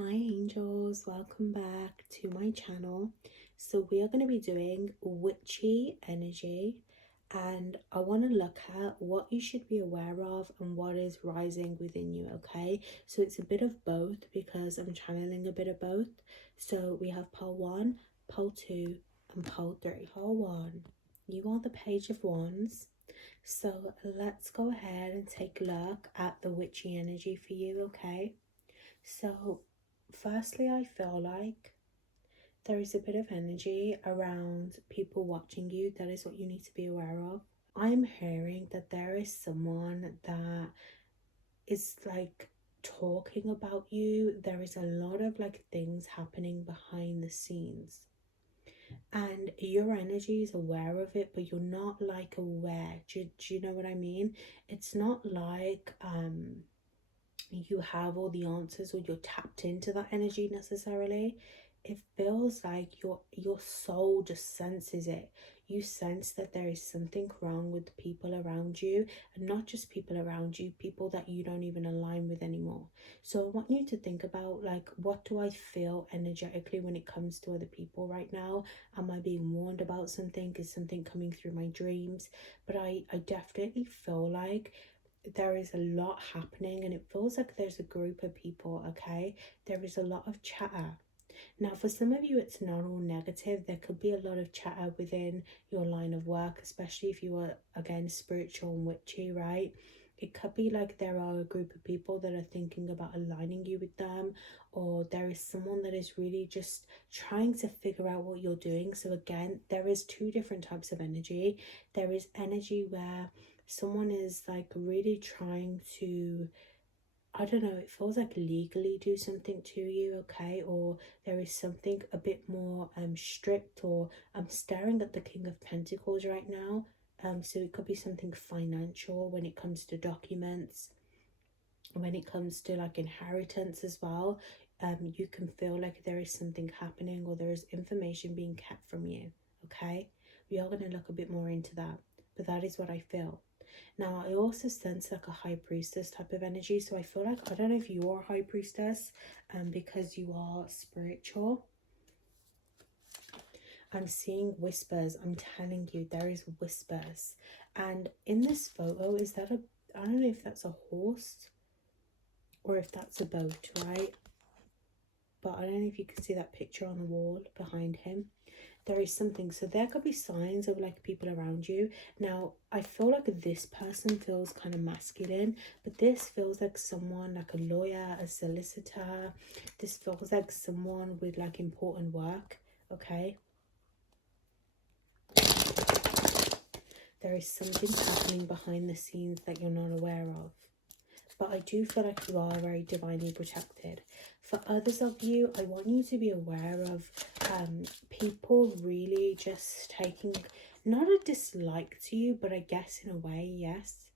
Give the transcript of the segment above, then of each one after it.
Hi angels, welcome back to my channel. So we are going to be doing witchy energy, and I want to look at what you should be aware of and what is rising within you, okay? So it's a bit of both because I'm channeling a bit of both. So we have pole 1, pole 2 and pole 3. Pole 1, you are the Page of Wands. So let's go ahead and take a look at the witchy energy for you, okay? So firstly, I feel like there is a bit of energy around people watching you. That is what you need to be aware of. I'm hearing that there is someone that is like talking about you. There is a lot of like things happening behind the scenes, and your energy is aware of it, but you're not like aware. Do you know what I mean? It's not like you have all the answers or you're tapped into that energy necessarily. It feels like your soul just senses it. You sense that there is something wrong with the people around you, and not just people around you, people that you don't even align with anymore. So I want you to think about, like, what do I feel energetically when it comes to other people right now? Am I being warned about something? Is something coming through my dreams? But I definitely feel like there is a lot happening, and it feels like there's a group of people, okay? There is a lot of chatter. Now for some of you it's not all negative. There could be a lot of chatter within your line of work, especially if you are, again, spiritual and witchy, right? It could be like there are a group of people that are thinking about aligning you with them, or there is someone that is really just trying to figure out what you're doing. So again, there is two different types of energy. There is energy where someone is like really trying to, I don't know, it feels like legally do something to you, okay? Or there is something a bit more strict, or I'm staring at the King of Pentacles right now. So it could be something financial when it comes to documents, when it comes to like inheritance as well. You can feel like there is something happening, or there is information being kept from you, okay? We are going to look a bit more into that, but that is what I feel. Now, I also sense like a high priestess type of energy. So I feel like, I don't know if you are a high priestess, because you are spiritual. I'm seeing whispers. I'm telling you, there is whispers. And in this photo, is that a, I don't know if that's a horse or if that's a boat, right? But I don't know if you can see that picture on the wall behind him. There is something, so there could be signs of like people around you. Now I feel like this person feels kind of masculine, but this feels like someone like a lawyer, a solicitor. This feels like someone with like important work, okay? There is something happening behind the scenes that you're not aware of, but I do feel like you are very divinely protected. For others of you, I want you to be aware of people really just taking, not a dislike to you, but I guess in a way, yes.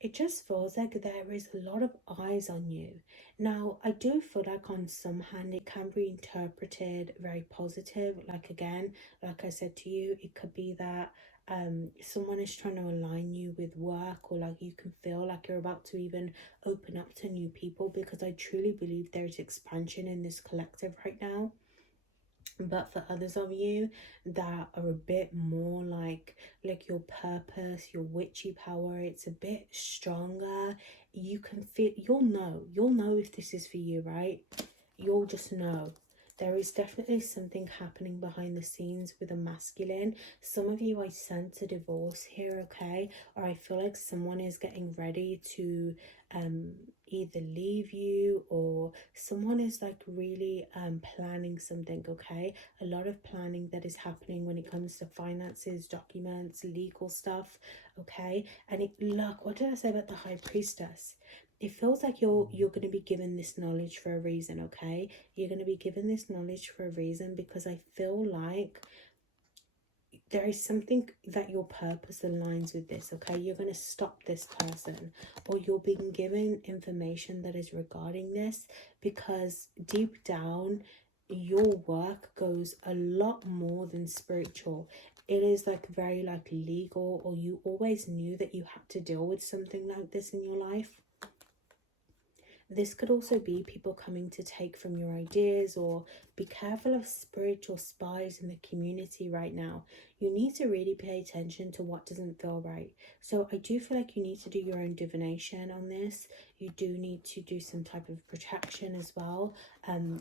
It just feels like there is a lot of eyes on you. Now, I do feel like on some hand it can be interpreted very positive. Like, again, like I said to you, it could be that someone is trying to align you with work, or like you can feel like you're about to even open up to new people, because I truly believe there's expansion in this collective right now. But for others of you that are a bit more like your purpose, your witchy power, it's a bit stronger. You can feel, you'll know if this is for you, right? You'll just know. There is definitely something happening behind the scenes with a masculine. Some of you, I sense a divorce here, okay? Or I feel like someone is getting ready to either leave you, or someone is like really planning something, okay? A lot of planning that is happening when it comes to finances, documents, legal stuff, okay? And it, look, what did I say about the High Priestess? It feels like you're going to be given this knowledge for a reason, okay? You're going to be given this knowledge for a reason, because I feel like there is something that your purpose aligns with this, okay? You're going to stop this person, or you're being given information that is regarding this, because deep down your work goes a lot more than spiritual. It is like very like legal, or you always knew that you had to deal with something like this in your life. This could also be people coming to take from your ideas, or be careful of spiritual spies in the community right now. You need to really pay attention to what doesn't feel right. So I do feel like you need to do your own divination on this. You do need to do some type of protection as well.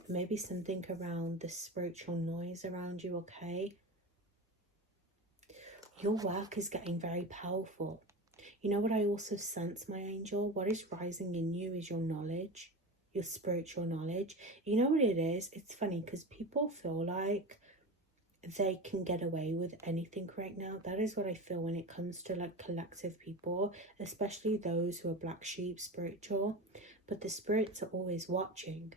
Maybe something around the spiritual noise around you, okay? Your work is getting very powerful. You know what I also sense, my angel? What is rising in you is your knowledge, your spiritual knowledge. You know what it is? It's funny because people feel like they can get away with anything right now. That is what I feel when it comes to like collective people, especially those who are black sheep spiritual. But the spirits are always watching.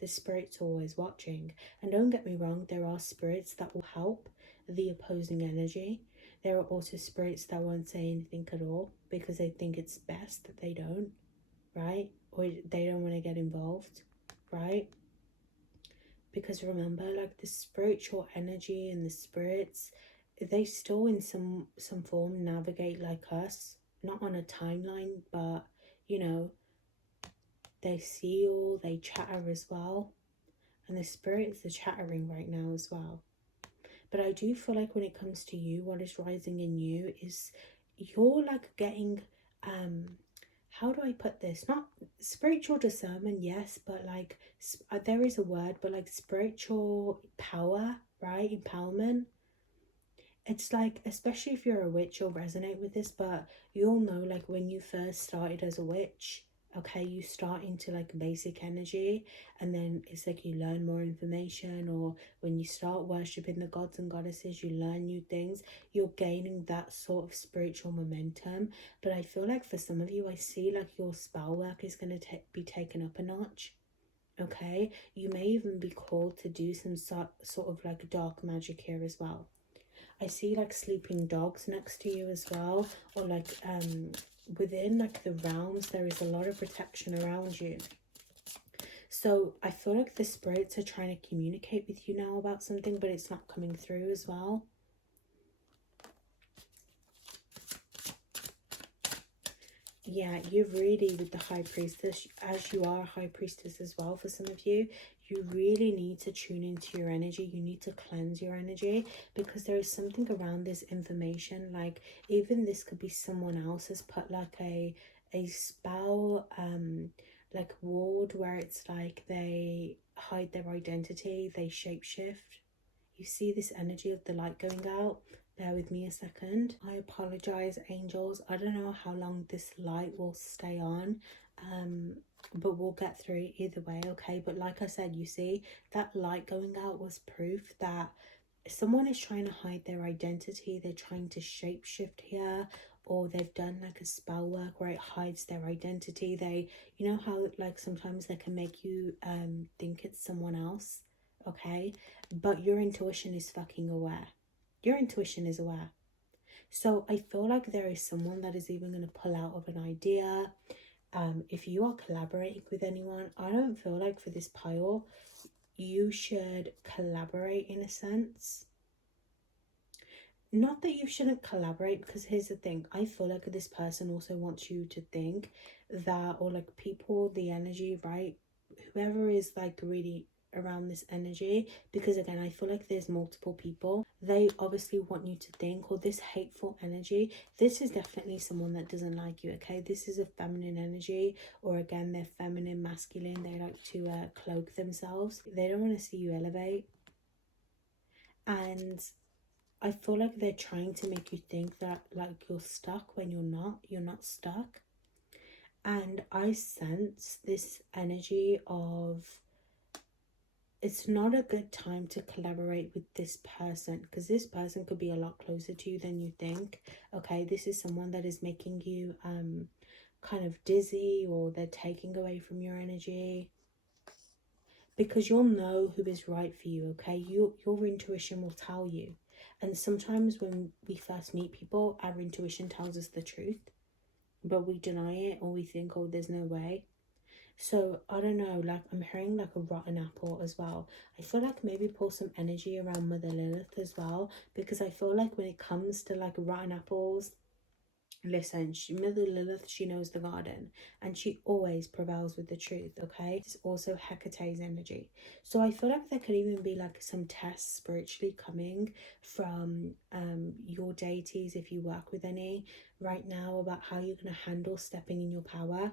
The spirits are always watching. And don't get me wrong, there are spirits that will help the opposing energy. There are also spirits that won't say anything at all because they think it's best that they don't, right? Or they don't want to get involved, right? Because remember, like the spiritual energy and the spirits, they still in some form navigate like us, not on a timeline, but you know, they see all, they chatter as well. And the spirits are chattering right now as well. But I do feel like when it comes to you, what is rising in you is you're like getting how do I put this? Not spiritual discernment, yes, but like there is a word, but like spiritual power, right? Empowerment. It's like, especially if you're a witch, you'll resonate with this, but you'll know like when you first started as a witch, okay, you start into like basic energy, and then it's like you learn more information, or when you start worshipping the gods and goddesses, you learn new things, you're gaining that sort of spiritual momentum. But I feel like for some of you, I see like your spell work is going to be taken up a notch. Okay, you may even be called to do some sort of like dark magic here as well. I see like sleeping dogs next to you as well, or like within like the realms there is a lot of protection around you. So I feel like the spirits are trying to communicate with you now about something, but it's not coming through as well. Yeah, you're really with the high priestess, as you are a high priestess as well. For some of you, you really need to tune into your energy. You need to cleanse your energy, because there is something around this information. Like even this could be someone else has put like a spell like ward, where it's like they hide their identity, they shapeshift. You see this energy of the light going out. Bear with me a second. I apologize, angels. I don't know how long this light will stay on, but we'll get through it either way, okay? But like I said, you see, that light going out was proof that someone is trying to hide their identity. They're trying to shapeshift here, or they've done like a spell work where it hides their identity. They, you know how like sometimes they can make you think it's someone else, okay? But your intuition is fucking aware. Your intuition is aware. So I feel like there is someone that is even going to pull out of an idea. If you are collaborating with anyone, I don't feel like for this pile you should collaborate in a sense. Not that you shouldn't collaborate, because here's the thing, I feel like this person also wants you to think that, or like people, the energy, right? Whoever is like really around this energy, because again I feel like there's multiple people, they obviously want you to think, or this hateful energy, this is definitely someone that doesn't like you, okay? This is a feminine energy, or again they're feminine, masculine, they like to cloak themselves, they don't want to see you elevate. And I feel like they're trying to make you think that like you're stuck when you're not stuck. And I sense this energy of it's not a good time to collaborate with this person, because this person could be a lot closer to you than you think. Okay, this is someone that is making you kind of dizzy, or they're taking away from your energy, because you'll know who is right for you, okay? Your intuition will tell you. And sometimes when we first meet people, our intuition tells us the truth, but we deny it, or we think, oh, there's no way. So I don't know, like I'm hearing like a rotten apple as well. I feel like maybe pull some energy around Mother Lilith as well, because I feel like when it comes to like rotten apples, Listen, Mother Lilith, she knows the garden and she always prevails with the truth, okay? It's also Hecate's energy. So I feel like there could even be like some tests spiritually coming from your deities if you work with any right now about how you're going to handle stepping in your power.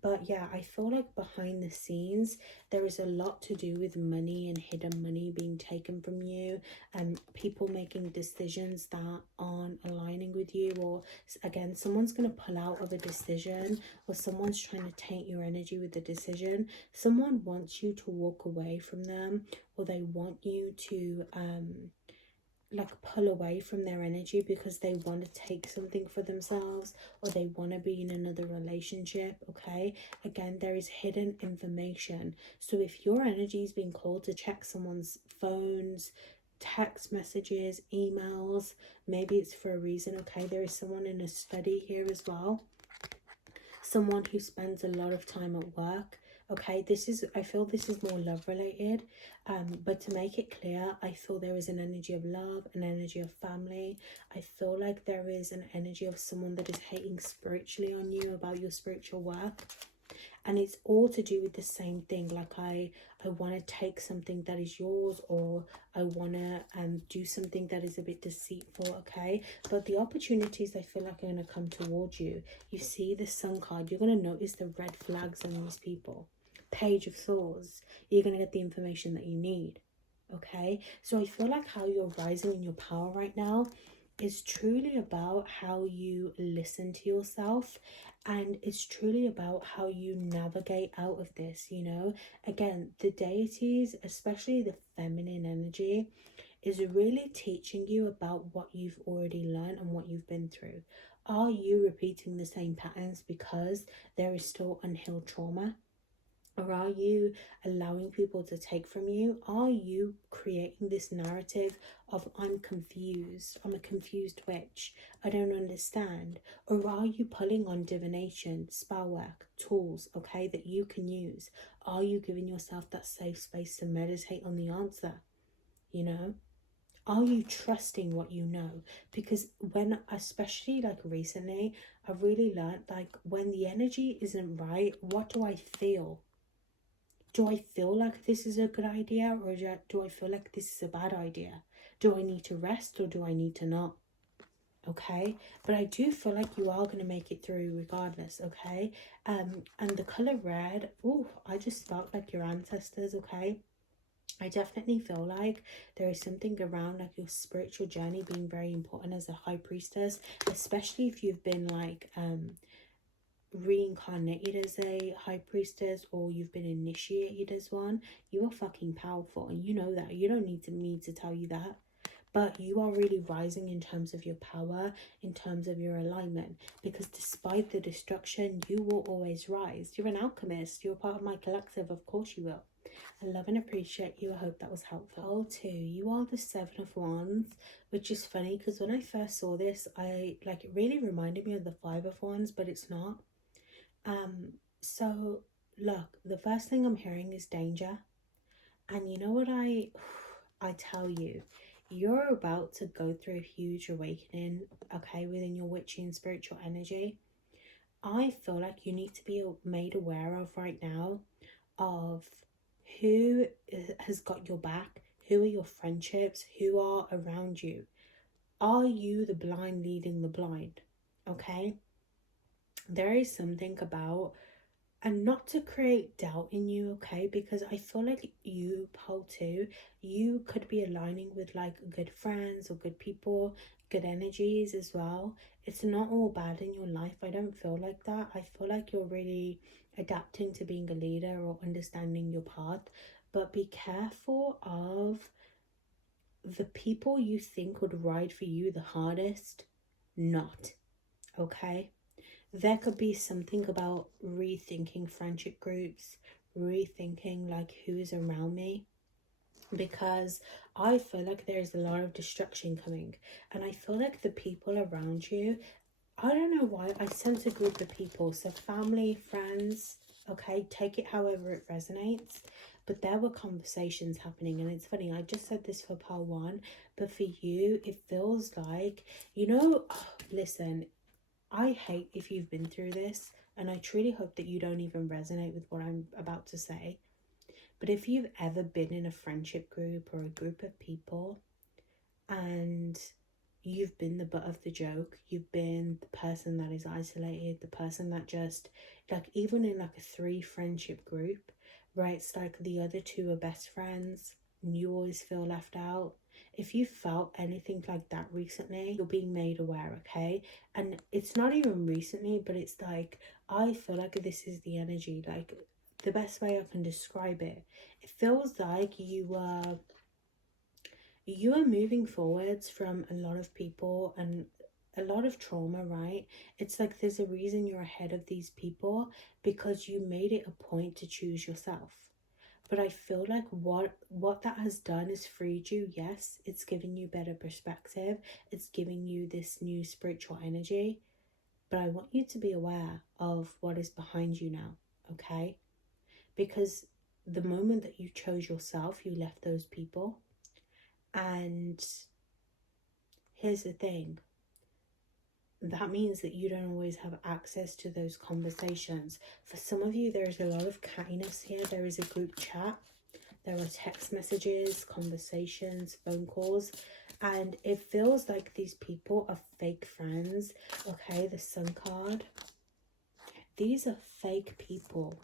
But yeah, I feel like behind the scenes there is a lot to do with money and hidden money being taken from you, and people making decisions that aren't aligning with you, or again someone's going to pull out of a decision, or someone's trying to taint your energy with the decision. Someone wants you to walk away from them, or they want you to like pull away from their energy because they want to take something for themselves, or they want to be in another relationship. Okay, again, there is hidden information. So if your energy is being called to check someone's phones, text messages, emails, maybe it's for a reason. Okay, there is someone in a study here as well, someone who spends a lot of time at work. Okay, this is, I feel this is more love related, but to make it clear, I feel there is an energy of love, an energy of family. I feel like there is an energy of someone that is hating spiritually on you about your spiritual work, and it's all to do with the same thing. Like I want to take something that is yours, or I want to do something that is a bit deceitful. Okay, but the opportunities I feel like are going to come towards you. You see the Sun card, you're going to notice the red flags on these people. Page of Swords, you're going to get the information that you need. Okay, so I feel like how you're rising in your power right now is truly about how you listen to yourself, and it's truly about how you navigate out of this. You know, again, the deities, especially the feminine energy, is really teaching you about what you've already learned and what you've been through. Are you repeating the same patterns because there is still unhealed trauma? Or are you allowing people to take from you? Are you creating this narrative of I'm confused, I'm a confused witch, I don't understand? Or are you pulling on divination, spell work, tools, okay, that you can use? Are you giving yourself that safe space to meditate on the answer? You know? Are you trusting what you know? Because when, especially like recently, I've really learned like when the energy isn't right, what do I feel? Do I feel like this is a good idea, or do I feel like this is a bad idea? Do I need to rest, or do I need to not? Okay, but I do feel like you are going to make it through regardless. Okay, and the color red, oh, I just felt like your ancestors. Okay, I definitely feel like there is something around like your spiritual journey being very important as a high priestess, especially if you've been like reincarnated as a high priestess, or you've been initiated as one. You are fucking powerful, and you know that. You don't need me to tell you that, but you are really rising in terms of your power, in terms of your alignment, because despite the destruction, you will always rise. You're an alchemist, you're part of my collective, of course you will. I love and appreciate you. I hope that was helpful. Oh, too, you are the Seven of Wands, which is funny because when I first saw this, I like, it really reminded me of the Five of Wands, but it's not. So look, the first thing I'm hearing is danger. And you know what I tell you, you're about to go through a huge awakening, okay, within your witchy and spiritual energy. I feel like you need to be made aware of right now of who has got your back, who are your friendships, who are around you. Are you the blind leading the blind? Okay, there is something about, and not to create doubt in you, okay, because I feel like you, Paul, too, you could be aligning with like good friends or good people, good energies as well. It's not all bad in your life. I don't feel like that. I feel like you're really adapting to being a leader or understanding your path, but be careful of the people you think would ride for you the hardest, not, okay? There could be something about rethinking friendship groups, rethinking like who's around me, because I feel like there's a lot of destruction coming, and I feel like the people around you, I don't know why I sense a group of people, so family, friends, okay, take it however it resonates, but there were conversations happening. And it's funny, I just said this for part one, but for you it feels like, you know, listen, I hate if you've been through this, and I truly hope that you don't even resonate with what I'm about to say. But if you've ever been in a friendship group or a group of people and you've been the butt of the joke, you've been the person that is isolated, the person that just, like, even in like a 3 friendship group, right, it's like the other 2 are best friends and you always feel left out. If you felt anything like that recently, you're being made aware, okay? And it's not even recently, but it's like, I feel like this is the energy, like the best way I can describe it, it feels like you are moving forwards from a lot of people and a lot of trauma, right? It's like there's a reason you're ahead of these people, because you made it a point to choose yourself. But I feel like what that has done is freed you. Yes, it's giving you better perspective, it's giving you this new spiritual energy, but I want you to be aware of what is behind you now, okay? Because the moment that you chose yourself, you left those people. And here's the thing, that means that you don't always have access to those conversations. For some of you, there's a lot of cattiness here. There is a group chat, there are text messages, conversations, phone calls, and it feels like these people are fake friends. Okay, the Sun card, these are fake people,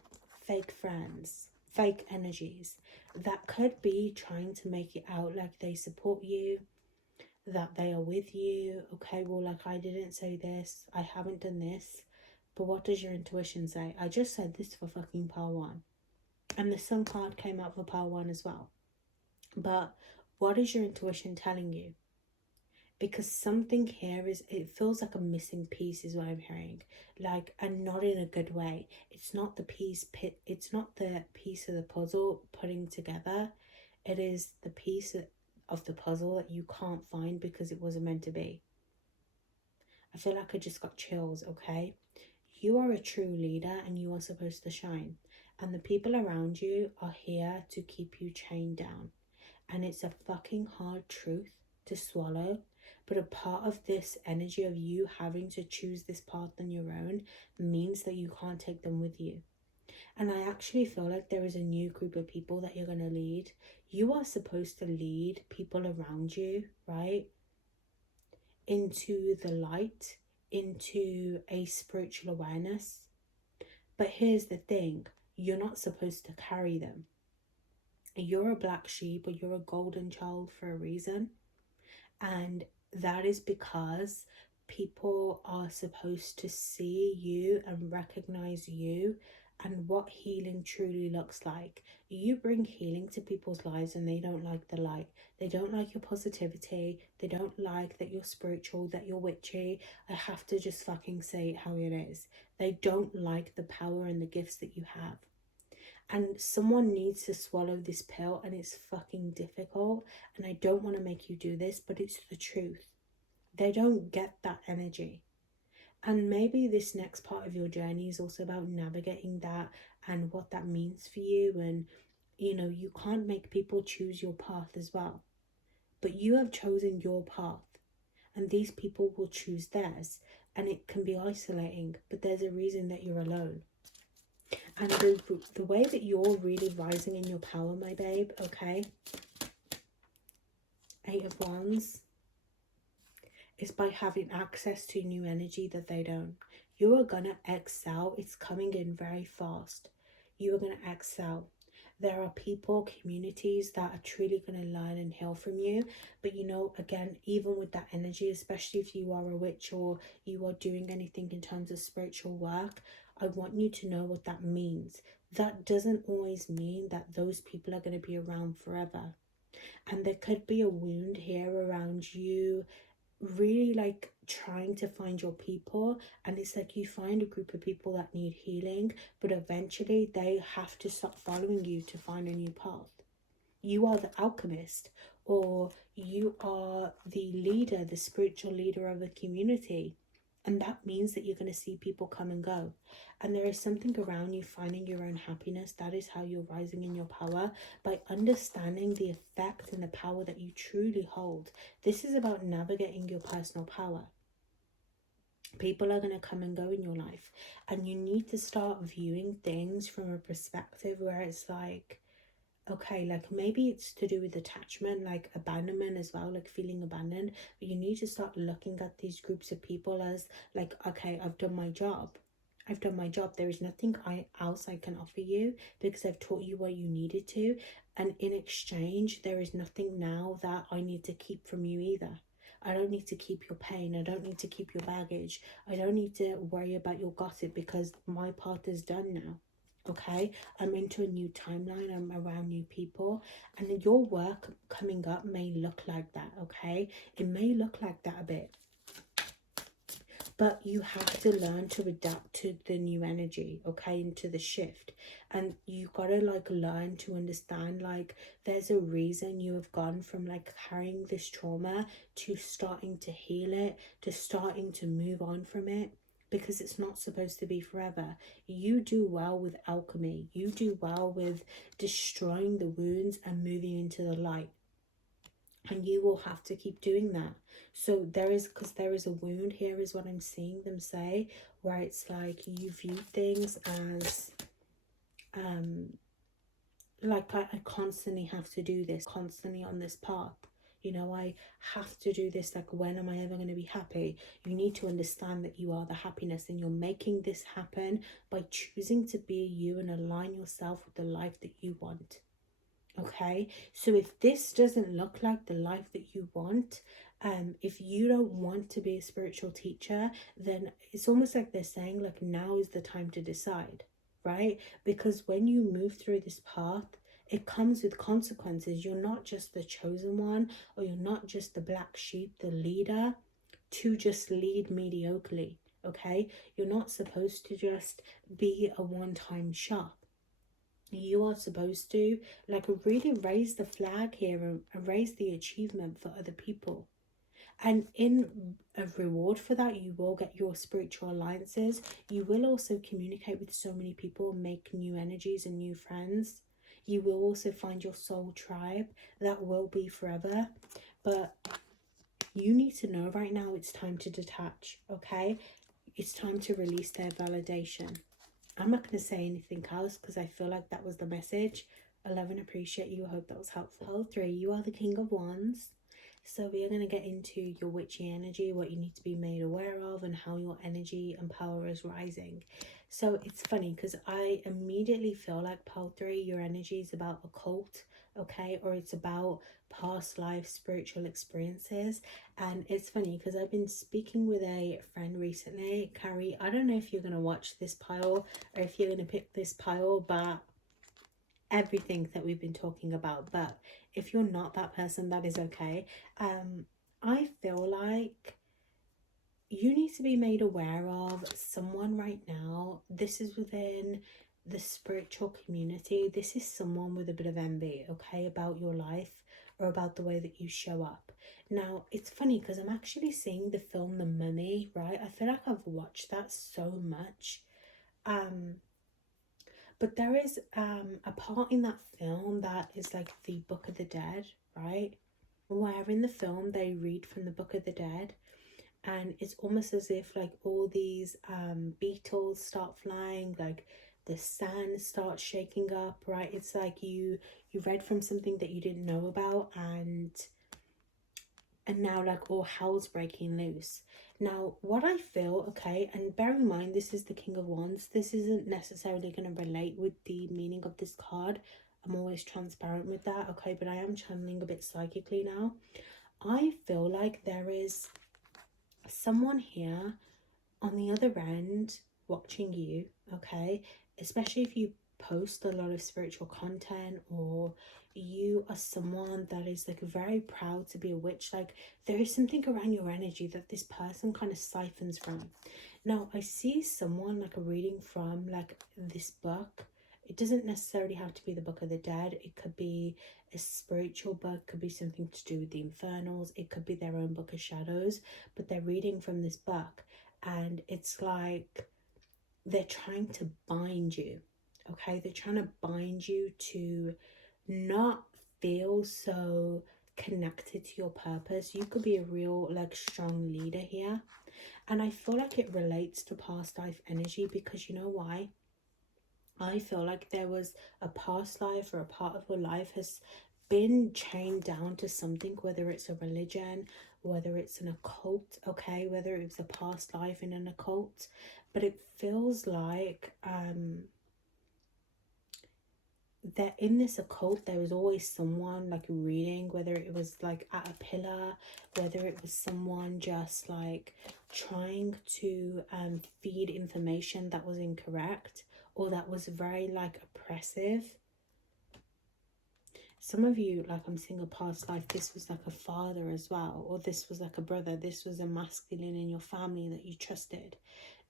fake friends, fake energies that could be trying to make it out like they support you, that they are with you. Okay, well, like, I didn't say this, I haven't done this, but what does your intuition say? I just said this for fucking pile 1, and the Sun card came out for pile 1 as well. But what is your intuition telling you? Because something here is, it feels like a missing piece is what I'm hearing, like, and not in a good way. It's not the it's not the piece of the puzzle putting together, it is the piece of the puzzle that you can't find because it wasn't meant to be. I feel like I just got chills, okay? You are a true leader and you are supposed to shine, and the people around you are here to keep you chained down. And it's a fucking hard truth to swallow, but a part of this energy of you having to choose this path on your own means that you can't take them with you. And I actually feel like there is a new group of people that you're going to lead. You are supposed to lead people around you, right, into the light, into a spiritual awareness. But here's the thing, you're not supposed to carry them. You're a black sheep, or you're a golden child for a reason. And that is because people are supposed to see you and recognize you and what healing truly looks like. You bring healing to people's lives and they don't like the light. They don't like your positivity. They don't like that you're spiritual, that you're witchy. I have to just fucking say it how it is. They don't like the power and the gifts that you have. And someone needs to swallow this pill, and it's fucking difficult, and I don't want to make you do this, but it's the truth. They don't get that energy. And maybe this next part of your journey is also about navigating that and what that means for you. And you know, you can't make people choose your path as well, but you have chosen your path, and these people will choose theirs, and it can be isolating, but there's a reason that you're alone. And the way that you're really rising in your power, my babe, okay, 8 of Wands, is by having access to new energy that they don't. You are gonna excel. It's coming in very fast. You are gonna excel. There are people, communities that are truly going to learn and heal from you. But you know, again, even with that energy, especially if you are a witch or you are doing anything in terms of spiritual work, I want you to know what that means. That doesn't always mean that those people are going to be around forever. And there could be a wound here around you really like trying to find your people, and it's like you find a group of people that need healing, but eventually they have to stop following you to find a new path. You are the alchemist, or you are the leader, the spiritual leader of a community, and that means that you're going to see people come and go, and there is something around you finding your own happiness. That is how you're rising in your power, by understanding the effect and the power that you truly hold. This is about navigating your personal power. People are going to come and go in your life, and you need to start viewing things from a perspective where it's like, okay, like maybe it's to do with attachment, like abandonment as well, like feeling abandoned. But you need to start looking at these groups of people as like, okay, I've done my job. I've done my job. There is nothing else I can offer you because I've taught you what you needed to. And in exchange, there is nothing now that I need to keep from you either. I don't need to keep your pain. I don't need to keep your baggage. I don't need to worry about your gossip because my part is done now. Okay, I'm into a new timeline. I'm around new people, and your work coming up may look like that. Okay, it may look like that a bit, but you have to learn to adapt to the new energy, okay, into the shift. And you gotta like learn to understand, like, there's a reason you have gone from like carrying this trauma to starting to heal it, to starting to move on from it, because it's not supposed to be forever. You do well with alchemy, you do well with destroying the wounds and moving into the light, and you will have to keep doing that. So there is, because there is a wound here is what I'm seeing them say, where it's like you view things as like I constantly have to do this, constantly on this path, you know, I have to do this, like when am I ever going to be happy? You need to understand that you are the happiness, and you're making this happen by choosing to be you and align yourself with the life that you want. Okay, so if this doesn't look like the life that you want, if you don't want to be a spiritual teacher, then it's almost like they're saying, like, now is the time to decide, right? Because when you move through this path, it comes with consequences. You're not just the chosen one, or you're not just the black sheep, the leader to just lead mediocrely. Okay, you're not supposed to just be a one-time shop. You are supposed to like really raise the flag here, and raise the achievement for other people. And in a reward for that, you will get your spiritual alliances. You will also communicate with so many people and make new energies and new friends. You will also find your soul tribe that will be forever. But you need to know right now it's time to detach, okay? It's time to release their validation. I'm not going to say anything else because I feel like that was the message. I love and appreciate you. I hope that was helpful. Pole 3, you are the King of Wands. So we are going to get into your witchy energy, what you need to be made aware of, and how your energy and power is rising. So it's funny because I immediately feel like pole 3, your energy is about occult, okay, or it's about past life spiritual experiences. And it's funny because I've been speaking with a friend recently, Carrie. I don't know if you're going to watch this pile or if you're going to pick this pile, but everything that we've been talking about, but if you're not that person, that is okay. I feel like you need to be made aware of someone right now. This is within the spiritual community. This is someone with a bit of envy, okay, about your life or about the way that you show up. Now, it's funny because I'm actually seeing the film The Mummy, right? I feel like I've watched that so much. But there is a part in that film that is like the Book of the Dead, right? Where in the film they read from the Book of the Dead, and it's almost as if like all these beetles start flying, like the sand starts shaking up, right? It's like you read from something that you didn't know about, and now like all hell's breaking loose. Now what I feel, okay, and bear in mind this is the King of Wands, this isn't necessarily going to relate with the meaning of this card. I'm always transparent with that, okay, but I am channeling a bit psychically now. I feel like there is someone here on the other end watching you, okay, especially if you post a lot of spiritual content, or you are someone that is like very proud to be a witch. Like there is something around your energy that this person kind of siphons from. Now I see someone like a reading from like this book. It doesn't necessarily have to be the Book of the Dead. It could be a spiritual book, could be something to do with the infernals, it could be their own book of shadows, but they're reading from this book, and it's like they're trying to bind you, okay? They're trying to bind you to not feel so connected to your purpose. You could be a real like strong leader here. And I feel like it relates to past life energy, because you know why? I feel like there was a past life, or a part of your life has been chained down to something, whether it's a religion, whether it's an occult, okay, whether it's a past life in an occult. But it feels like that in this occult there was always someone like reading, whether it was like at a pillar, whether it was someone just like trying to feed information that was incorrect, or that was very like oppressive. Some of you, like, I'm seeing a past life, this was like a father as well, or this was like a brother, this was a masculine in your family that you trusted.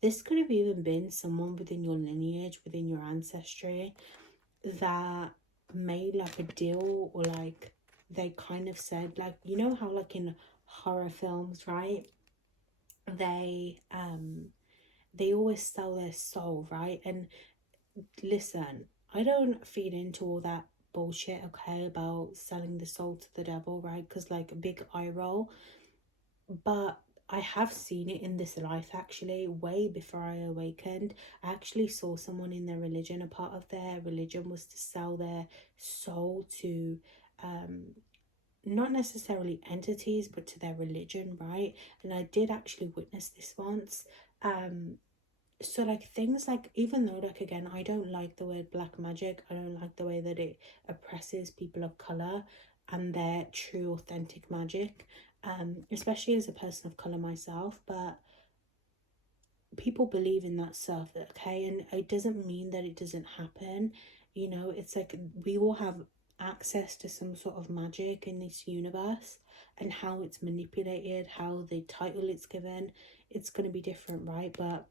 This could have even been someone within your lineage, within your ancestry, that made like a deal, or like they kind of said, like, you know how like in horror films, right, they always sell their soul, right? And listen, I don't feed into all that bullshit, okay, about selling the soul to the devil, right? Because like a big eye roll. But I have seen it in this life, actually, way before I awakened. I actually saw someone in their religion, a part of their religion was to sell their soul to not necessarily entities, but to their religion, right? And I did actually witness this once. So like things like, even though like again I don't like the word black magic, I don't like the way that it oppresses people of color and their true authentic magic, especially as a person of color myself, but people believe in that stuff, okay? And it doesn't mean that it doesn't happen, you know. It's like we all have access to some sort of magic in this universe, and how it's manipulated, how the title it's given, it's going to be different, right? But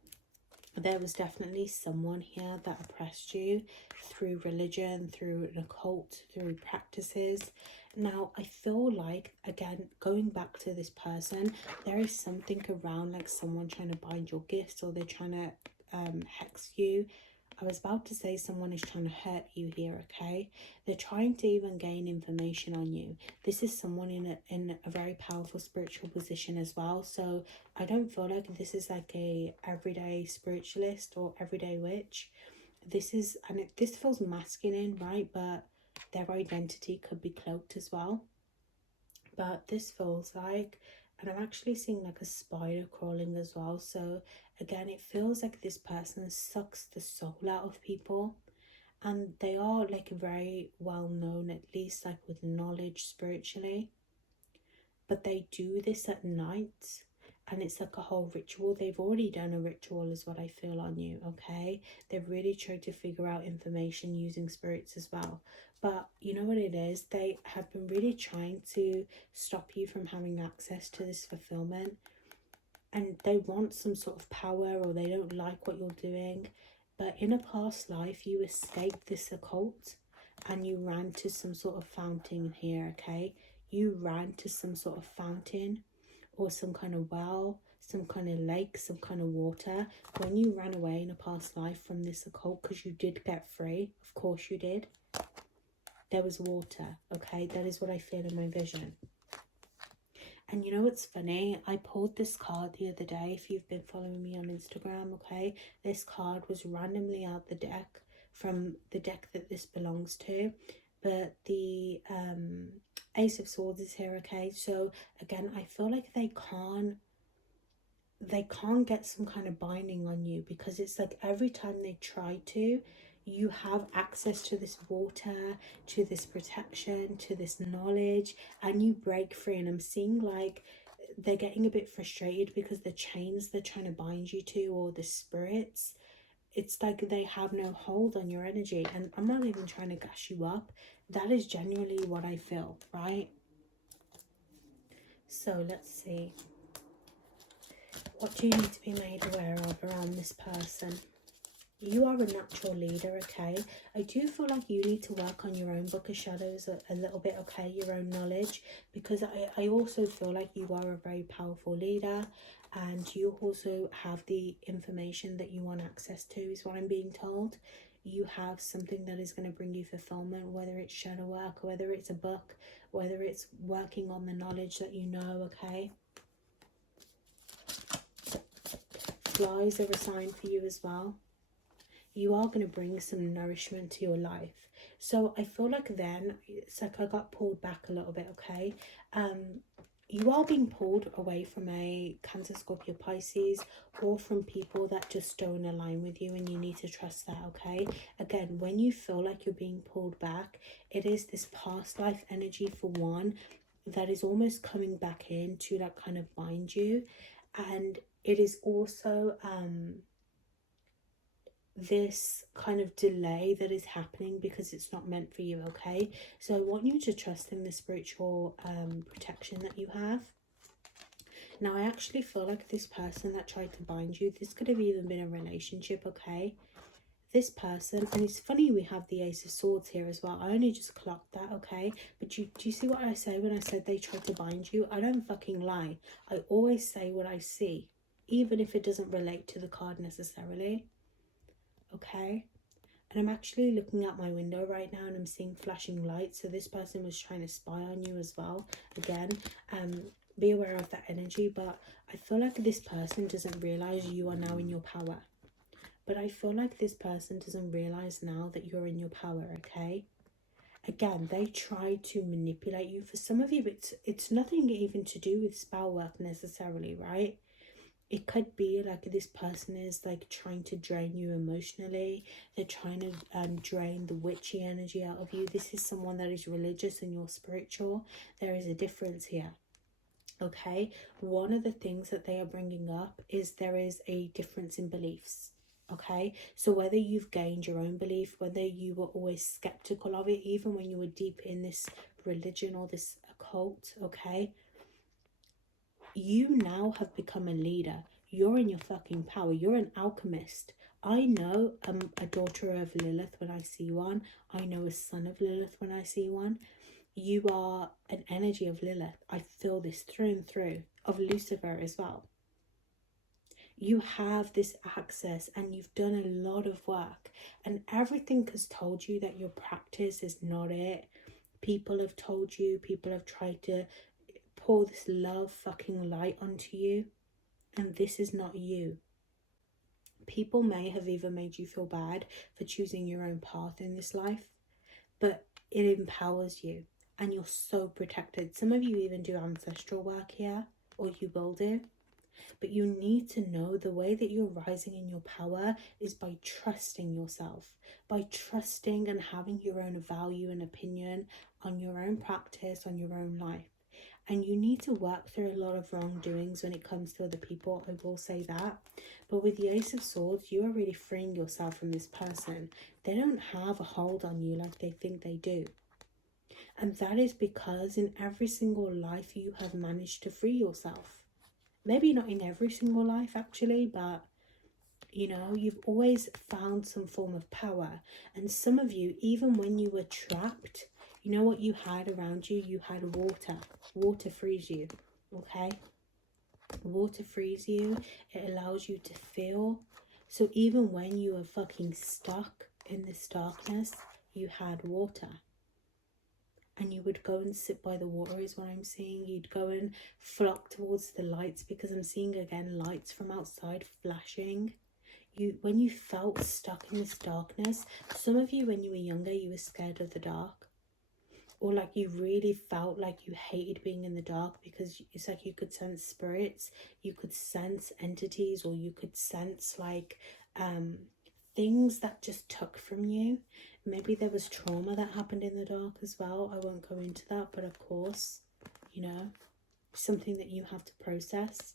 there was definitely someone here that oppressed you through religion, through an occult, through practices. Now, I feel like, again, going back to this person, there is something around like someone trying to bind your gifts, or they're trying to hex you. I was about to say someone is trying to hurt you here, okay? They're trying to even gain information on you. This is someone in a very powerful spiritual position as well. So I don't feel like this is like a everyday spiritualist or everyday witch. This is, and this feels masculine, right? But their identity could be cloaked as well. But this feels like, and I'm actually seeing like a spider crawling as well. So again, it feels like this person sucks the soul out of people, and they are like very well known, at least like with knowledge spiritually, but they do this at night, and it's like a whole ritual. They've already done a ritual is what I feel on you, okay? They've really tried to figure out information using spirits as well. But you know what it is? They have been really trying to stop you from having access to this fulfillment, and they want some sort of power, or they don't like what you're doing. But in a past life, you escaped this occult and you ran to some sort of fountain here, okay? You ran to some sort of fountain, or some kind of well, some kind of lake, some kind of water. When you ran away in a past life from this occult, because you did get free, of course you did, there was water, okay? That is what I feel in my vision. And you know what's funny? I pulled this card the other day, if you've been following me on Instagram, okay? This card was randomly out the deck, from the deck that this belongs to. But the Ace of Swords is here, okay? So again, I feel like they can't get some kind of binding on you, because it's like every time they try to, you have access to this water, to this protection, to this knowledge, and you break free. And I'm seeing like they're getting a bit frustrated because the chains they're trying to bind you to, or the spirits, it's like they have no hold on your energy. And I'm not even trying to gas you up, that is genuinely what I feel, right? So let's see, what do you need to be made aware of around this person? You are a natural leader, okay? I do feel like you need to work on your own book of shadows a little bit, okay? Your own knowledge, because I also feel like you are a very powerful leader, and you also have the information that you want access to, is what I'm being told. you have something that is going to bring you fulfillment, whether it's shadow work, whether it's a book, whether it's working on the knowledge that you know, okay? Flies are a sign for you as well. You are going to bring some nourishment to your life. So I feel like then it's like I got pulled back a little bit, okay? You are being pulled away from a Cancer, Scorpio, Pisces, or from people that just don't align with you, and you need to trust that, okay? Again, when you feel like you're being pulled back, it is this past life energy for one that is almost coming back in to like kind of bind you. And it is also this kind of delay that is happening because it's not meant for you, okay? So I want you to trust in the spiritual protection that you have. Now, I actually feel like this person that tried to bind you, this could have even been a relationship, okay? This person, and it's funny we have the Ace of Swords here as well. I only just clocked that, okay? But do you see what I say when I said they tried to bind you? I don't fucking lie. I always say what I see, even if it doesn't relate to the card necessarily. Okay, and I'm actually looking out my window right now and I'm seeing flashing lights, so this person was trying to spy on you as well. Again, be aware of that energy, but I feel like this person doesn't realize you are now in your power. But I feel like this person doesn't realize now that you're in your power, okay? Again, they try to manipulate you. For some of you, it's nothing even to do with spell work necessarily, right? It could be like this person is like trying to drain you emotionally. They're trying to drain the witchy energy out of you. This is someone that is religious and you're spiritual. There is a difference here, okay? One of the things that they are bringing up is there is a difference in beliefs, okay? So whether you've gained your own belief, whether you were always skeptical of it, even when you were deep in this religion or this occult, okay? You now have become a leader. You're in your fucking power. You're an alchemist. I know a daughter of Lilith when I see one. I know a son of Lilith when I see one. You are an energy of Lilith. I feel this through and through. Of Lucifer as well. You have this access and you've done a lot of work. And everything has told you that your practice is not it. People have told you. People have tried to pour this love fucking light onto you, and this is not you. People may have even made you feel bad for choosing your own path in this life, but it empowers you and you're so protected. Some of you even do ancestral work here, or you will do, but you need to know the way that you're rising in your power is by trusting yourself, by trusting and having your own value and opinion on your own practice, on your own life. And you need to work through a lot of wrongdoings when it comes to other people, I will say that. But with the Ace of Swords, you are really freeing yourself from this person. They don't have a hold on you like they think they do. And that is because in every single life you have managed to free yourself. Maybe not in every single life actually, but you know, you've always found some form of power. And some of you, even when you were trapped, you know what you had around you? You had water. Water frees you, okay? Water frees you. It allows you to feel. So even when you were fucking stuck in this darkness, you had water. And you would go and sit by the water is what I'm seeing. You'd go and flock towards the lights, because I'm seeing again lights from outside flashing. When you felt stuck in this darkness, some of you when you were younger, you were scared of the dark, or like you really felt like you hated being in the dark, because it's like you could sense spirits, you could sense entities, or you could sense like things that just took from you. Maybe there was trauma that happened in the dark as well. I won't go into that, but of course, you know, something that you have to process.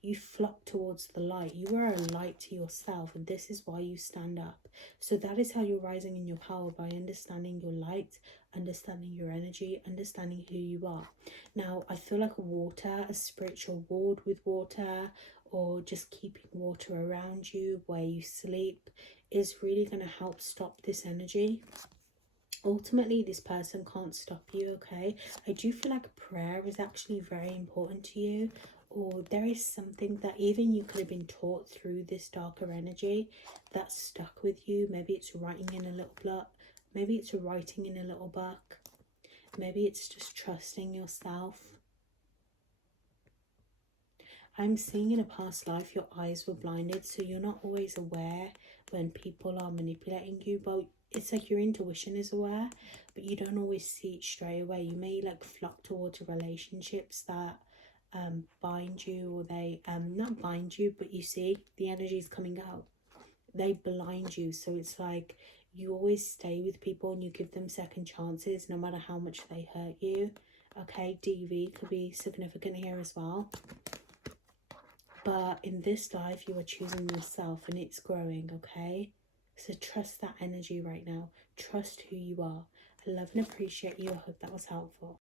You flock towards the light. You are a light to yourself, and this is why you stand up. So that is how you're rising in your power, by understanding your light, understanding your energy, understanding who you are. Now, I feel like water, a spiritual ward with water, or just keeping water around you where you sleep, is really going to help stop this energy. Ultimately, this person can't stop you, okay? I do feel like prayer is actually very important to you, or there is something that even you could have been taught through this darker energy that's stuck with you. Maybe it's writing in a little book, maybe it's writing in a little book, maybe it's just trusting yourself. I'm seeing in a past life your eyes were blinded, so you're not always aware when people are manipulating you, but it's like your intuition is aware, but you don't always see it straight away. You may like flock towards relationships that bind you, or they not bind you, but you see the energy is coming out, they blind you. So it's like you always stay with people and you give them second chances no matter how much they hurt you. Okay, DV could be significant here as well. But in this life, you are choosing yourself and it's growing, okay? So trust that energy right now. Trust who you are. I love and appreciate you. I hope that was helpful.